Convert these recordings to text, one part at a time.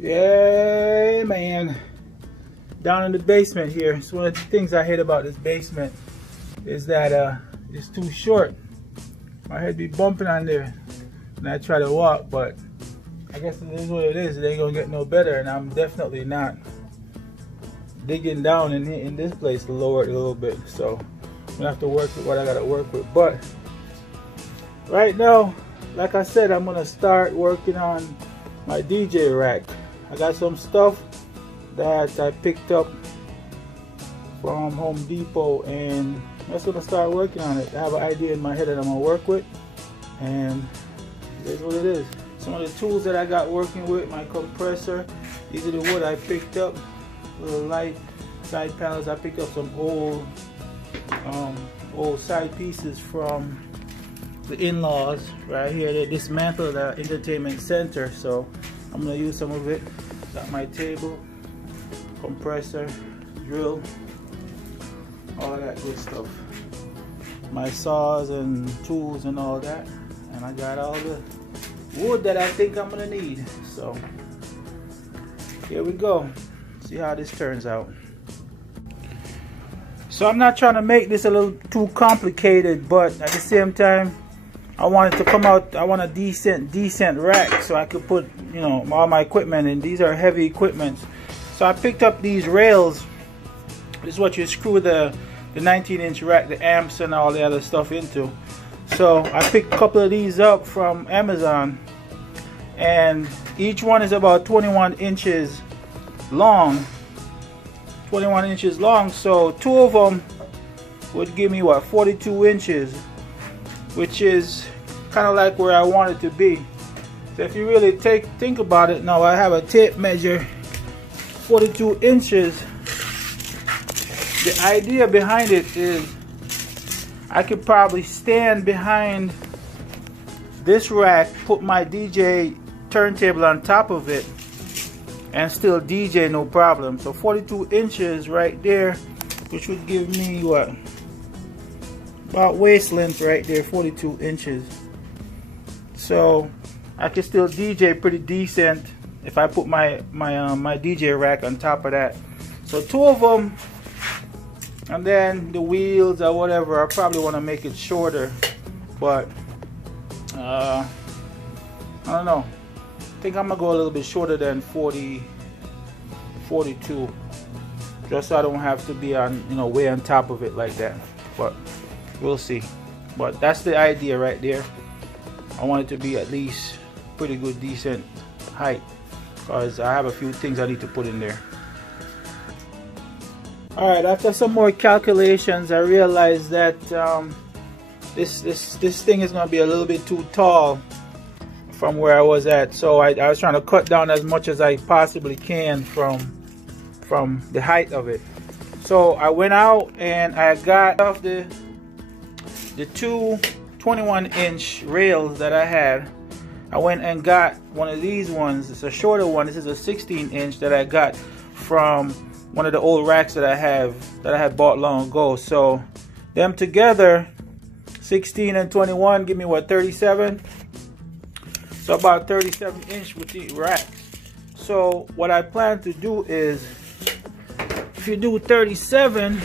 Yeah, man. Down in the basement here. It's one of the things I hate about this basement is that it's too short. My head be bumping on there when I try to walk, but I guess it is what it is. It ain't gonna get no better, and I'm definitely not digging down in this place to lower it a little bit. So I'm gonna have to work with what I gotta work with. But right now, like I said, I'm gonna start working on my DJ rack. I got some stuff that I picked up from Home Depot, and I'm just gonna start working on it. I have an idea in my head that I'm gonna work with, and it is what it is. Some of the tools that I got working with, my compressor, these are the wood I picked up, little light side panels. I picked up some old side pieces from the in-laws right here. They dismantled the entertainment center, so I'm gonna use some of it. Got my table, compressor, drill, all of that good stuff. My saws and tools and all that, and I got all the wood that I think I'm gonna need. So here we go. See how this turns out. So I'm not trying to make this a little too complicated, but at the same time, I want it to come out. I want a decent rack so I could put, you know, all my equipment in. These are heavy equipment. So I picked up these rails. This is what you screw the 19-inch rack, the amps and all the other stuff into. So I picked a couple of these up from Amazon, and each one is about 21 inches long. 21 inches long. So two of them would give me what, 42 inches, which is kind of like where I want it to be. So if you really think about it, now I have a tape measure, 42 inches. The idea behind it is I could probably stand behind this rack, put my DJ turntable on top of it, and still DJ no problem. So 42 inches right there, which would give me what, about waist length right there, 42 inches. So I can still DJ pretty decent if I put my DJ rack on top of that. So two of them, and then the wheels or whatever, I probably want to make it shorter, but I don't know. I think I'm gonna go a little bit shorter than 42, just so I don't have to be on, you know, way on top of it like that. But we'll see. But that's the idea right there. I want it to be at least pretty good, decent height, because I have a few things I need to put in there. Alright, after some more calculations, I realized that this thing is going to be a little bit too tall from where I was at. So I was trying to cut down as much as I possibly can from the height of it. So I went out and I got off the two 21-inch rails that I had. I went and got one of these ones. It's a shorter one. This is a 16-inch that I got from one of the old racks that I had bought long ago. So them together, 16 and 21, give me what, 37? So about 37 inch with the racks. So what I plan to do is, if you do 37,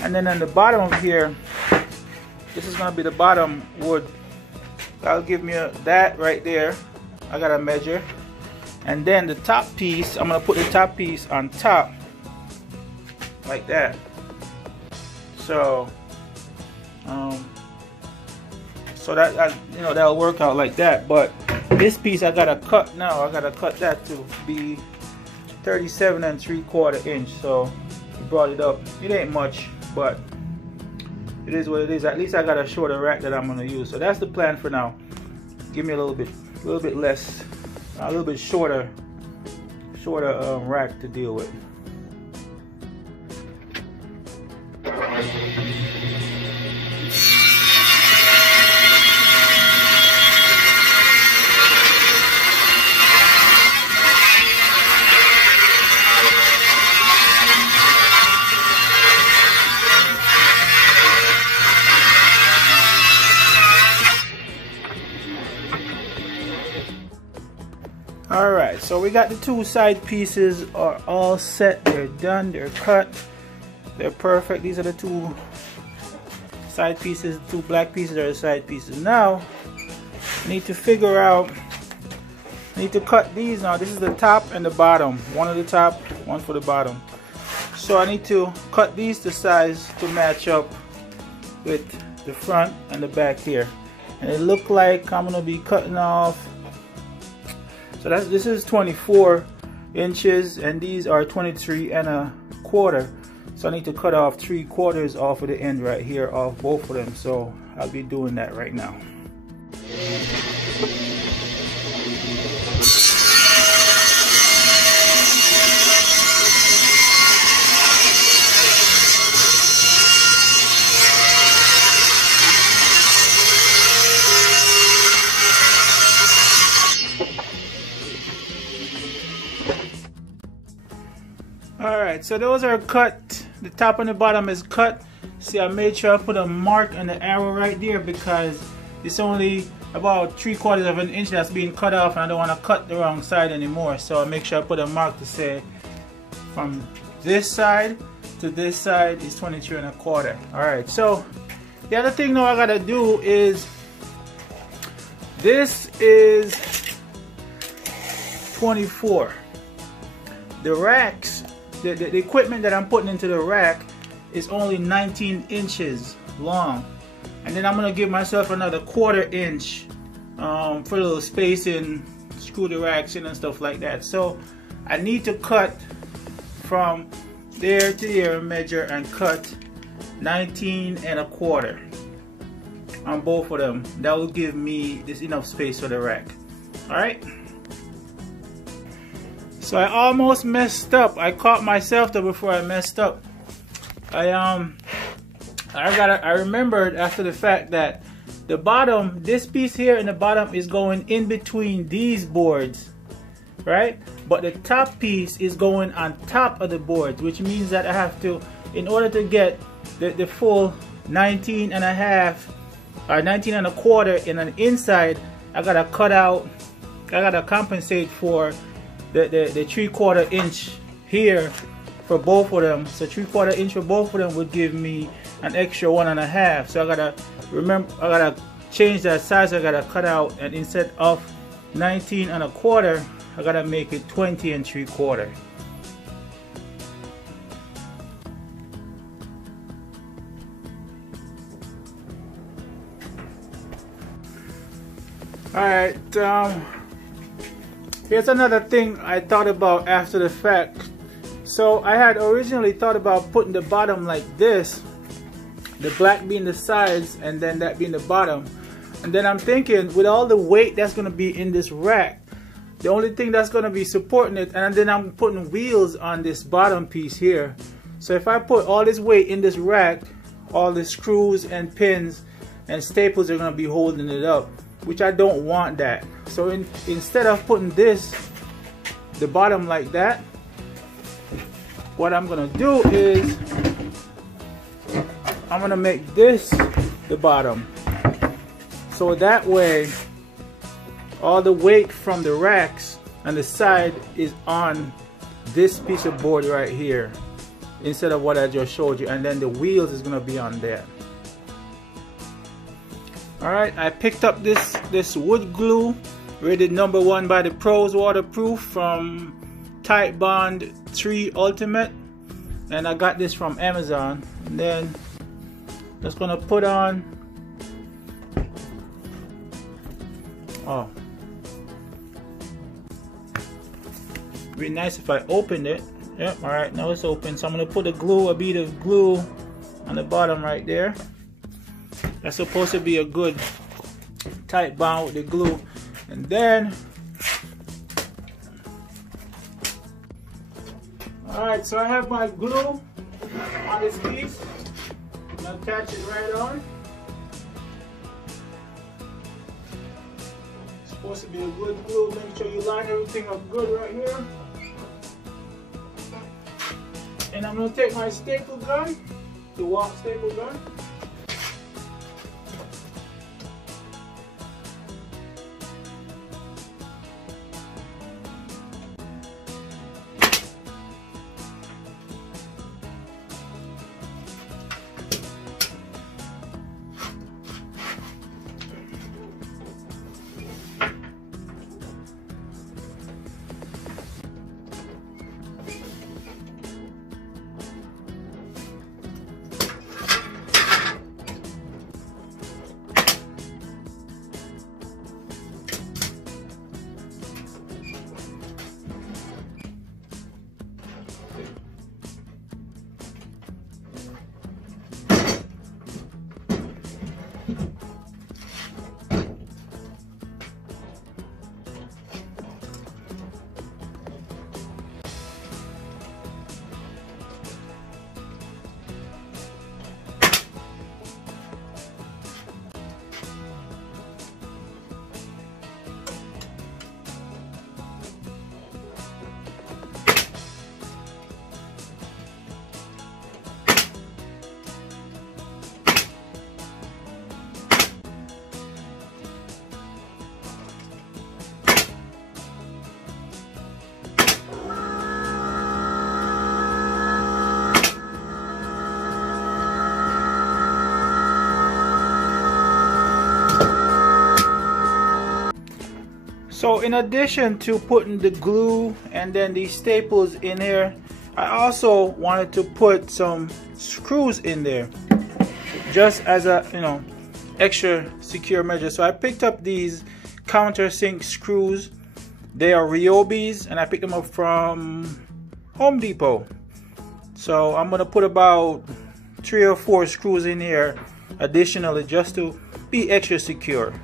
and then on the bottom of here, this is gonna be the bottom wood. That'll give me that right there. I gotta measure. And then the top piece, I'm gonna put the top piece on top, like that. So, so that you know, that'll work out like that. But this piece I gotta cut now. I gotta cut that to be 37 3/4 inch. So we brought it up. It ain't much, but it is what it is. At least I got a shorter rack that I'm gonna use. So that's the plan for now. Give me a little bit less, a little bit shorter rack to deal with. Alright, so we got the two side pieces are all set. They're done, they're cut, they're perfect. These are the two side pieces, the two black pieces are the side pieces. Now I need to figure out, I need to cut these now. This is the top and the bottom. One at the top, one for the bottom. So I need to cut these to size to match up with the front and the back here. And it look like I'm gonna be cutting off, so this is 24 inches and these are 23.25. So I need to cut off 3/4 off of the end right here off both of them. So I'll be doing that right now. Alright, so those are cut. The top and the bottom is cut. See, I made sure I put a mark and the arrow right there because it's only about 3/4 of an inch that's being cut off and I don't want to cut the wrong side anymore. So I make sure I put a mark to say from this side to this side is 23.25. Alright, so the other thing now I gotta do is, this is 24. The racks, the equipment that I'm putting into the rack is only 19 inches long, and then I'm gonna give myself another 1/4 inch for a little spacing, screw the racks in and stuff like that. So I need to cut from there to there and measure and cut 19.25 on both of them. That will give me this enough space for the rack. All right. So I almost messed up. I caught myself though before I messed up. I remembered after the fact that the bottom, this piece here in the bottom is going in between these boards, right? But the top piece is going on top of the boards, which means that I have to, in order to get the full 19.5 or 19.25 in an inside, I gotta cut out, I gotta compensate for the 3/4 inch here for both of them. So 3/4 inch for both of them would give me an extra 1.5. So I gotta remember, I gotta change that size. I gotta cut out, and instead of 19.25, I gotta make it 20.75. All right. Here's another thing I thought about after the fact. So I had originally thought about putting the bottom like this, the black being the sides and then that being the bottom. And then I'm thinking, with all the weight that's going to be in this rack, the only thing that's going to be supporting it, and then I'm putting wheels on this bottom piece here. So if I put all this weight in this rack, all the screws and pins and staples are going to be holding it up, which I don't want that. So instead of putting this, the bottom like that, what I'm gonna do is I'm gonna make this the bottom. So that way all the weight from the racks and the side is on this piece of board right here instead of what I just showed you, and then the wheels is gonna be on there. Alright, I picked up this wood glue, rated #1 by the pros, waterproof, from Titebond 3 Ultimate, and I got this from Amazon. And then just gonna put on, oh, be nice if I opened it. Yep, alright, now it's open. So I'm gonna put a bead of glue on the bottom right there. That's supposed to be a good tight bond with the glue. And then, alright, so I have my glue on this piece. I'm gonna attach it right on. It's supposed to be a good glue. Make sure you line everything up good right here. And I'm gonna take my staple gun, the walk staple gun. So in addition to putting the glue and then these staples in here, I also wanted to put some screws in there, just as a, you know, extra secure measure. So I picked up these countersink screws. They are Ryobi's, and I picked them up from Home Depot. So I'm gonna put about 3 or 4 screws in here additionally, just to be extra secure.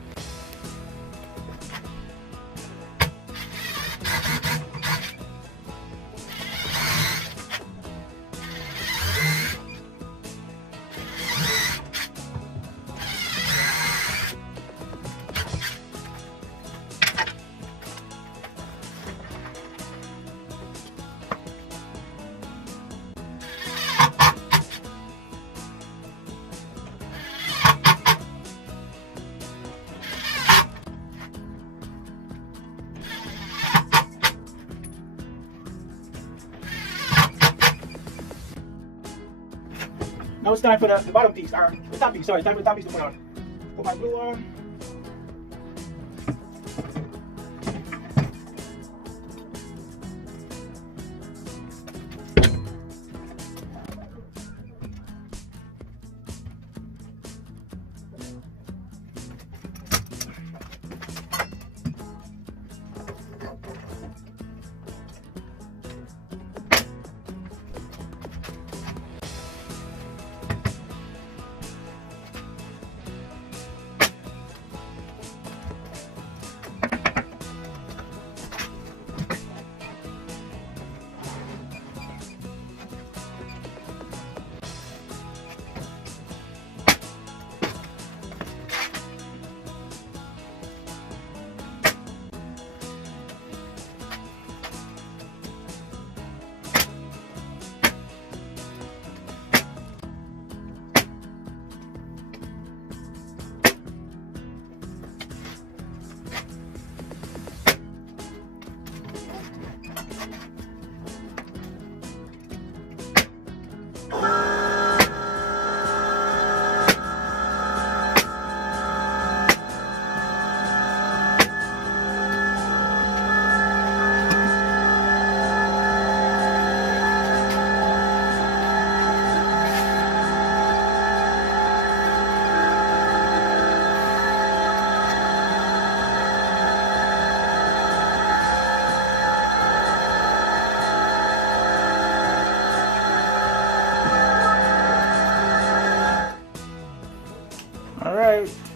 Now it's time for the bottom piece, or the top piece, sorry, it's time for the top piece to put on. Put my glue on.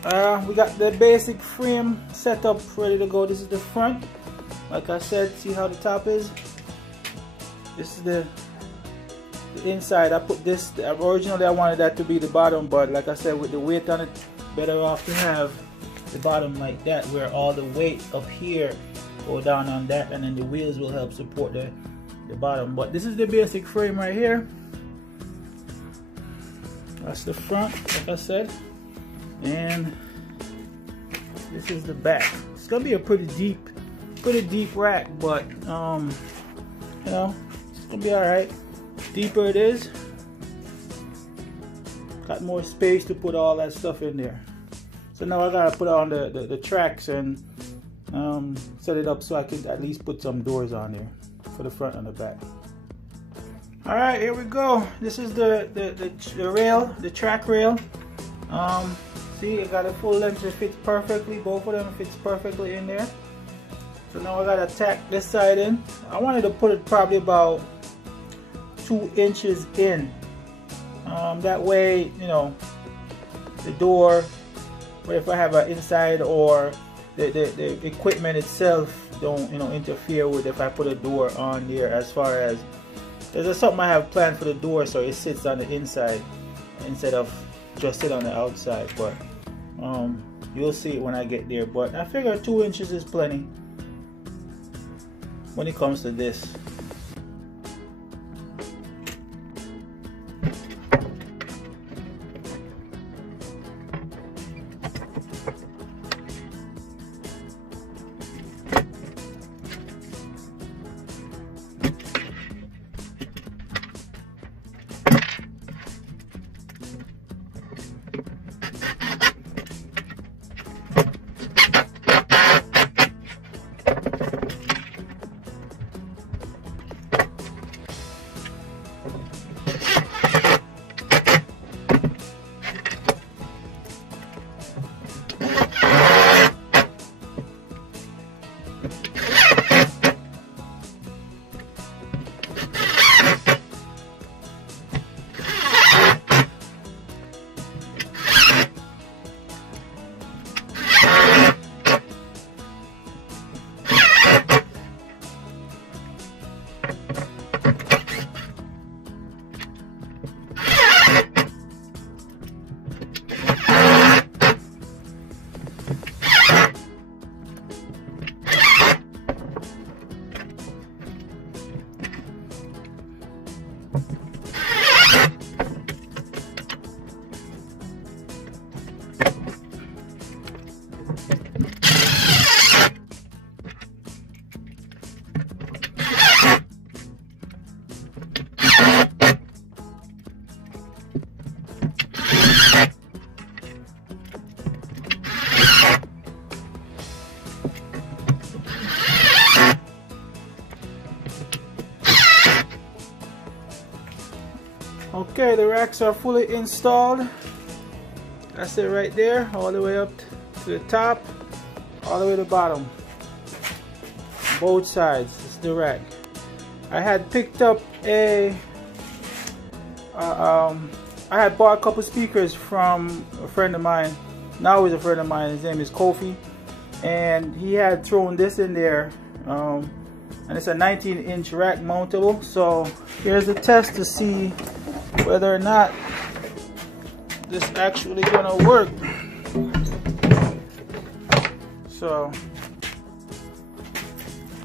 Alright, we got the basic frame set up, ready to go. This is the front. Like I said, see how the top is? This is the inside. I put this, originally I wanted that to be the bottom, but like I said, with the weight on it, better off to have the bottom like that, where all the weight up here go down on that, and then the wheels will help support the bottom. But this is the basic frame right here. That's the front, like I said. And this is the back. It's gonna be a pretty deep rack, but you know, it's gonna be all right. Deeper it is, got more space to put all that stuff in there. So now I gotta put on the tracks and set it up so I can at least put some doors on there for the front and the back. All right, here we go. This is the rail, the track rail. See, I got a full length. It fits perfectly. Both of them fits perfectly in there. So now I gotta tack this side in. I wanted to put it probably about 2 inches in. That way, you know, the door, or if I have an inside, or the equipment itself don't, you know, interfere with if I put a door on there. As far as there's something I have planned for the door, so it sits on the inside instead of just sit on the outside. But you'll see it when I get there. But I figure 2 inches is plenty when it comes to this. Okay, the racks are fully installed. That's it right there, all the way up to the top, all the way to the bottom. Both sides, it's the rack. I had picked up a I had bought a couple speakers from a friend of mine. Now he's a friend of mine. His name is Kofi, and he had thrown this in there, and it's a 19-inch rack mountable. So here's a test to see whether or not this actually gonna work. So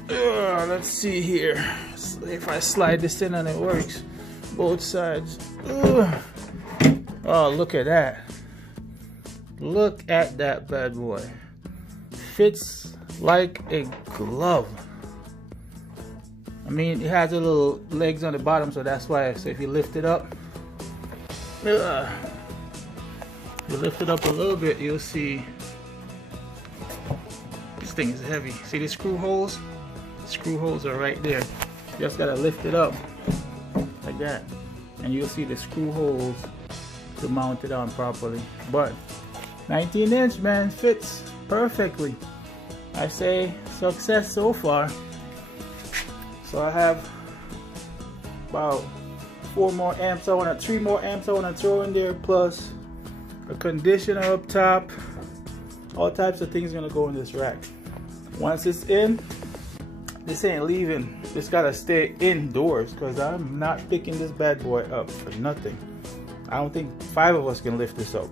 let's see here. If I slide this in and it works, both sides. Oh, look at that. Look at that bad boy. Fits like a glove. I mean, it has a little legs on the bottom, so that's why. So if you lift it up, you lift it up a little bit, you'll see this thing is heavy. See the screw holes? The screw holes are right there. You just gotta lift it up like that, and you'll see the screw holes to mount it on properly. But 19-inch, man, fits perfectly. I say success so far. So I have about 3 more amps I want to throw in there, plus a conditioner up top. All types of things gonna go in this rack. Once it's in, this ain't leaving. This gotta stay indoors, because I'm not picking this bad boy up for nothing. I don't think 5 of us can lift this up.